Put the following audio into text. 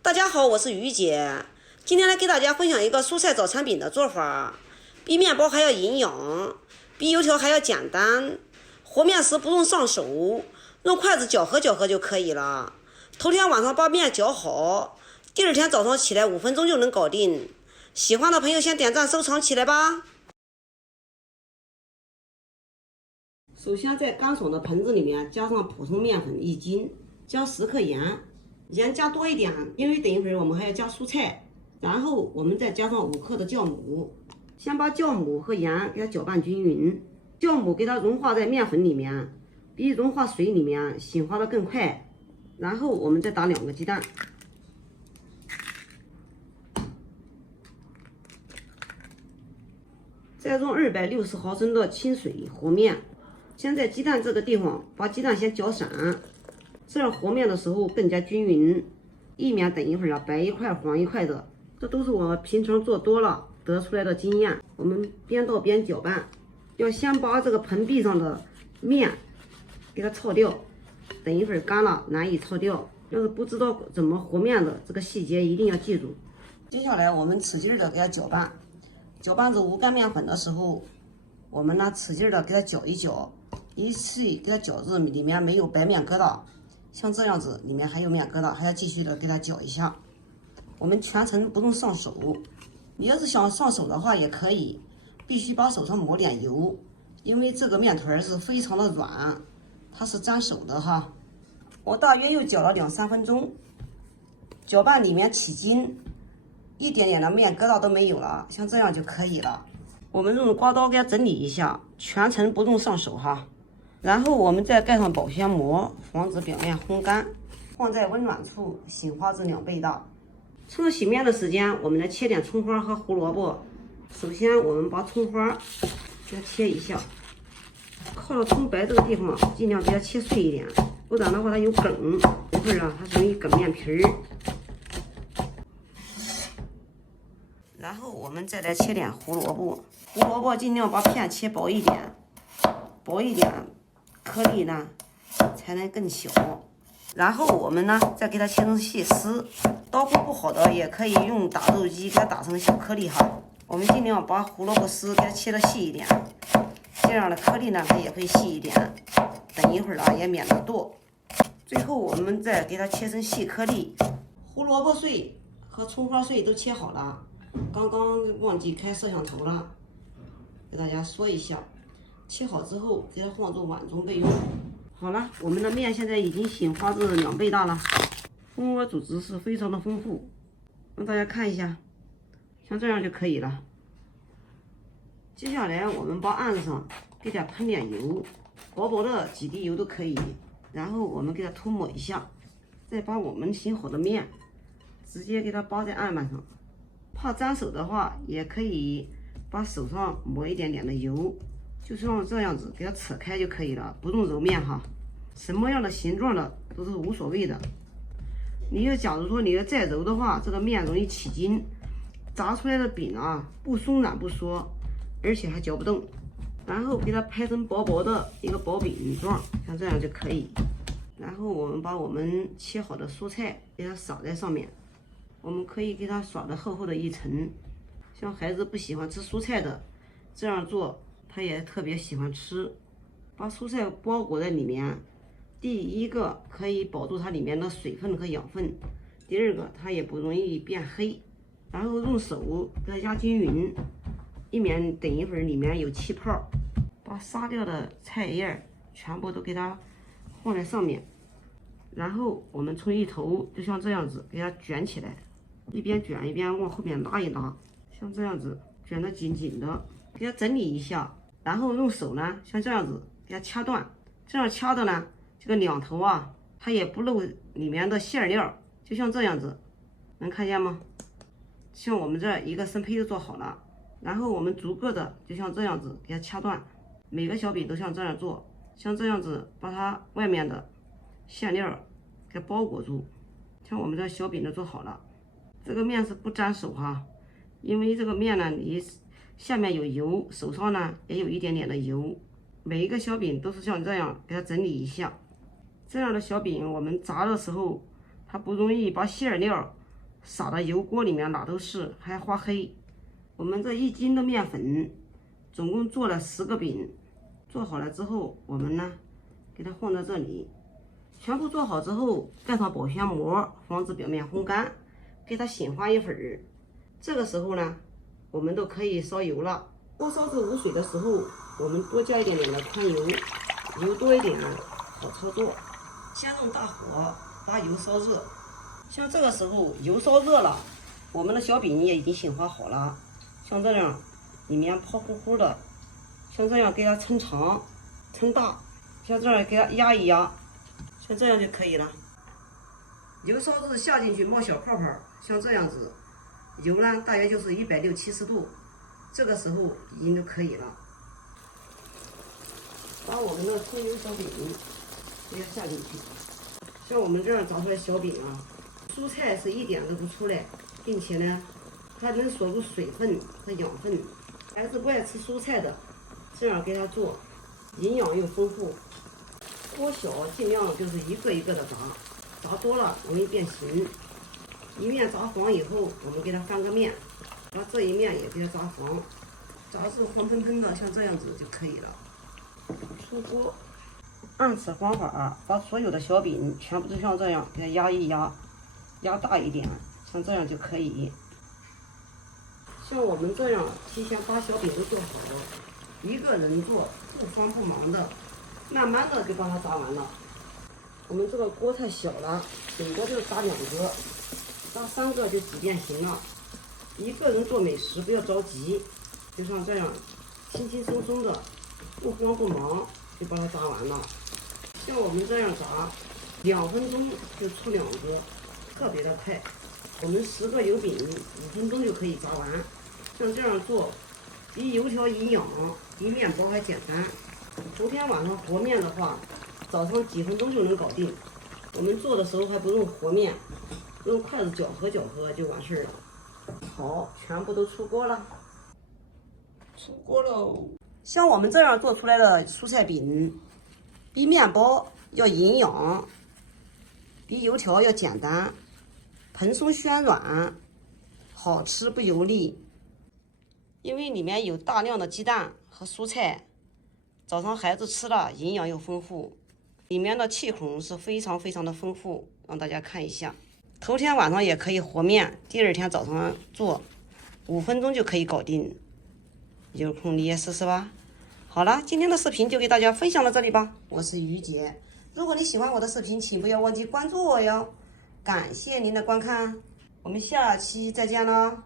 大家好，我是于姐，今天来给大家分享一个蔬菜早餐饼的做法，比面包还要营养，比油条还要简单。和面时不用上手，用筷子搅和搅和就可以了。头天晚上把面搅好，第二天早上起来5分钟就能搞定。喜欢的朋友先点赞收藏起来吧。首先在干爽的盆子里面加上普通面粉1斤，加10克盐，盐加多一点，因为等一会儿我们还要加蔬菜。然后我们再加上5克的酵母，先把酵母和盐给它搅拌均匀，酵母给它融化在面粉里面，比融化水里面醒化的更快。然后我们再打2个鸡蛋，再用260毫升的清水和面。先在鸡蛋这个地方把鸡蛋先搅散，这样和面的时候更加均匀，以免等一会儿白一块黄一块的。这都是我平常做多了得出来的经验。我们边倒边搅拌，要先把这个盆壁上的面给它焯掉，等一会儿干了难以焯掉。要是不知道怎么和面的，这个细节一定要记住。接下来我们使劲的给它搅拌，搅拌这无干面粉的时候，我们呢使劲的给它搅一搅，一次给它搅至里面没有白面疙瘩，像这样子里面还有面疙瘩，还要继续的给它搅一下。我们全程不用上手，你要是想上手的话也可以，必须把手上抹点油，因为这个面团是非常的软，它是粘手的哈。我大约又搅了2-3分钟，搅拌里面起筋，一点点的面疙瘩都没有了，像这样就可以了。我们用刮刀给它整理一下，全程不用上手哈。然后我们再盖上保鲜膜，防止表面烘干，放在温暖处醒化至2倍大。趁着洗面的时间，我们来切点葱花和胡萝卜。首先我们把葱花给它切一下，靠着葱白这个地方尽量给它切碎一点，不然的话它有梗，一会儿它容易梗面皮儿。然后我们再来切点胡萝卜，胡萝卜尽量把片切薄一点，薄一点，颗粒呢才能更小。然后我们呢再给它切成细丝，刀工不好的也可以用打豆机给它打成小颗粒哈。我们尽量把胡萝卜丝给它切得细一点，这样的颗粒呢它也会细一点，等一会儿也免得剁。最后我们再给它切成细颗粒。胡萝卜碎和葱花碎都切好了，刚刚忘记开摄像头了，给大家说一下。切好之后给它放入碗中备用。好了，我们的面现在已经醒化至2倍大了，蜂窝组织是非常的丰富，让大家看一下，像这样就可以了。接下来我们把案子上给它喷点油，薄薄的几滴油都可以，然后我们给它涂抹一下，再把我们醒好的面直接给它包在案板上。怕粘手的话，也可以把手上抹一点点的油，就像这样子给它扯开就可以了，不用揉面哈。什么样的形状的都是无所谓的。假如说你要再揉的话，这个面容易起筋，炸出来的饼不松软不说，而且还嚼不动。然后给它拍成薄薄的一个薄饼状，像这样就可以。然后我们把我们切好的蔬菜给它撒在上面，我们可以给它撒的厚厚的一层。像孩子不喜欢吃蔬菜的，这样做他也特别喜欢吃。把蔬菜包裹在里面，第一个可以保住它里面的水分和养分，第二个它也不容易变黑。然后用手给它压均匀，以免等一会儿里面有气泡。把杀掉的菜叶全部都给它放在上面，然后我们从一头就像这样子给它卷起来，一边卷一边往后面拉一拉，像这样子卷得紧紧的，给它整理一下。然后用手呢像这样子给它掐断，这样掐的呢，这个两头它也不露里面的馅料，就像这样子，能看见吗？像我们这一个生胚就做好了，然后我们逐个的就像这样子给它掐断，每个小饼都像这样做，像这样子把它外面的馅料给包裹住，像我们这小饼都做好了。这个面是不粘手哈，因为这个面呢你下面有油，手上呢也有一点点的油。每一个小饼都是像这样给它整理一下，这样的小饼我们炸的时候它不容易把馅料撒到油锅里面哪都是，还发黑。我们这1斤的面粉，总共做了10个饼。做好了之后，我们呢给它放在这里，全部做好之后，盖上保鲜膜，防止表面烘干，给它醒发一会儿。这个时候呢，我们都可以烧油了。锅烧至无水的时候，我们多加一点点的宽油，油多一点好操作。先用大火把油烧热，像这个时候油烧热了，我们的小饼也已经醒发好了。像这样，里面泡乎乎的，像这样给它抻长、抻大，像这样给它压一压，像这样就可以了。油烧至下进去冒小泡泡，像这样子，油呢大约就是160、170度，这个时候已经都可以了。把我们的葱油小饼给它下进去，像我们这样炸出来小饼啊，蔬菜是一点都不出来，并且呢，它能锁住水分和养分。孩子不爱吃蔬菜的，这样给他做，营养又丰富。锅小，尽量就是一个一个的炸，炸多了容易变形。一面炸黄以后，我们给它翻个面，把这一面也给它炸黄，炸至黄喷喷的，像这样子就可以了。出锅，按此方法把所有的小饼全部都像这样给它压一压，压大一点，像这样就可以。像我们这样提前把小饼都做好了，一个人做不慌不忙的，慢慢的就把它炸完了。我们这个锅太小了，顶多就炸2个，炸3个就几遍行了。一个人做美食不要着急，就像这样轻轻松松的，不慌不忙就把它炸完了。像我们这样炸，2分钟就出2个，特别的快。我们10个油饼5分钟就可以炸完。像这样做，比油条营养，比面包还简单。头天晚上和面的话，早上几分钟就能搞定。我们做的时候还不用和面，用筷子搅和搅和就完事儿了。好，全部都出锅了，出锅喽。像我们这样做出来的蔬菜饼，比面包要营养，比油条要简单，蓬松暄软，好吃不油腻。因为里面有大量的鸡蛋和蔬菜，早上孩子吃了营养又丰富，里面的气孔是非常非常的丰富，让大家看一下。头天晚上也可以和面，第2天早上做，5分钟就可以搞定。有空你也试试吧。好了，今天的视频就给大家分享到这里吧。我是于姐，如果你喜欢我的视频，请不要忘记关注我哟。感谢您的观看，我们下期再见了。